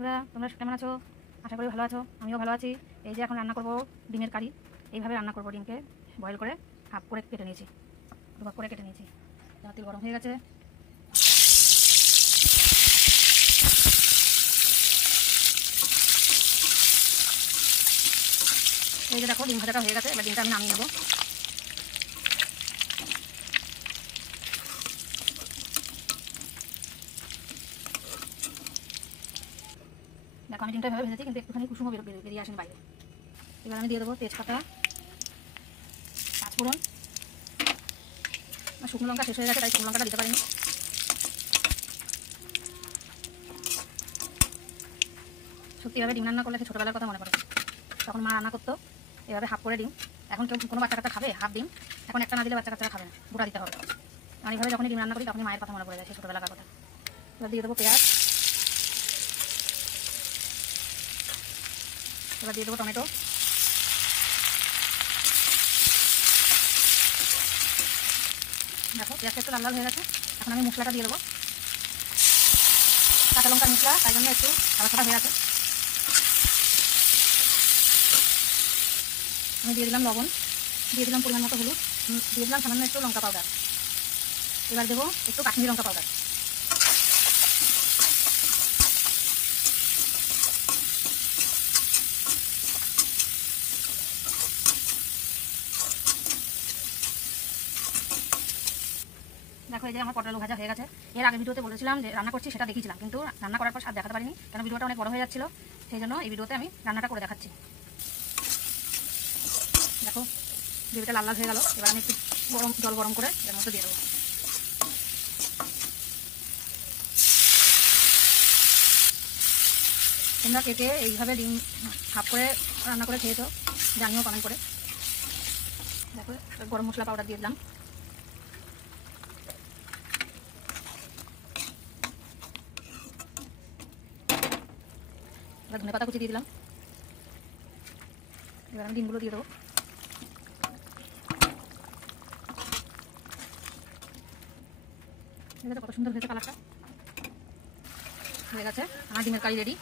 বন্ধুরা তোমরা কেমন আছো? আশা করি ভালো আছো। আমিও ভালো আছি। এই যে এখন রান্না করব ডিমের কারি। এইভাবে রান্না করব, ডিমকে বয়েল করে হাফ করে কেটে নিয়েছি, দুভাগ করে কেটে নিয়েছি। তেল গরম হয়ে গেছে। এই যে দেখো ডিম ভাজাটা হয়ে গেছে। এবার ডিমটা আমি নামিয়ে নেবো। দেখো আমি ডিমটা এভাবে ভেজেছি, কিন্তু একটুখানি কুসুমও বেরিয়ে আসেন বাইরে। এবার আমি দিয়ে দেবো তেজপাতা, পাঁচফোড়ন। শুকনো লঙ্কা শেষ হয়ে গেছে, তাই শুকনো লঙ্কাটা দিতে পারিনি। সত্যি এভাবে ডিম রান্না করলে সে ছোটোবেলার কথা মনে পড়ে। তখন মা রান্না করতো এভাবে হাফ করে ডিম। এখন কেউ কোনো বাচ্চা কাচ্চা খাবে হাফ ডিম? এখন একটা না দিলে বাচ্চা কাচ্চারা খাবে না, গোটা দিতে হবে। আর এইভাবে যখনই ডিম রান্না করি তখনই মায়ের কথা মনে পড়ে যায়, সেই ছোটোবেলাকার কথা। এবার দিয়ে দেবো পেঁয়াজ, এবার দিয়ে দেবো টমেটো, দেখো পেঁয়াজটা একটু লাল লাল হয়ে গেছে। এখন আমি মশলাটা দিয়ে দেবো, কাঁচা লঙ্কার মশলা, তাই জন্য একটু সাদা সাদা হয়ে আছে। আমি দিয়ে দিলাম লবণ, দিয়ে দিলাম পরিমাণ মতো হলুদ, দিয়ে দিলাম সামান্য একটু লঙ্কা পাউডার। এবার দেবো একটু কাশ্মীরি লঙ্কা পাউডার। দেখো এই যে আমার পটল ভাজা হয়ে গেছে। এর আগে ভিডিওতে বলেছিলাম যে রান্না করছি, সেটা দেখিয়েছিলাম, কিন্তু রান্না করার পর স্বাদ দেখাতে পারিনি, কারণ ভিডিওটা অনেক বড় হয়ে যাচ্ছিল। সেই জন্য এই ভিডিওতে আমি রান্নাটা করে দেখাচ্ছি। দেখো গ্রেভিটা লাল লাল হয়ে গেল। এবার আমি একটু জল গরম করে এর মধ্যে দিয়ে দেবো। তোমরা কে কে এইভাবে ডিম হাফ করে রান্না করে খেয়েছো জানিও কমেন্ট করে। দেখো গরম মশলা পাউডার দিয়ে দিলাম, এবার ধনে পাতা কুচি দিয়ে দিলাম। এবার আমি ডিমগুলো দিয়ে দেবো। কত সুন্দর হয়েছে কালারটা, হয়ে গেছে আমার ডিমের কারি রেডি।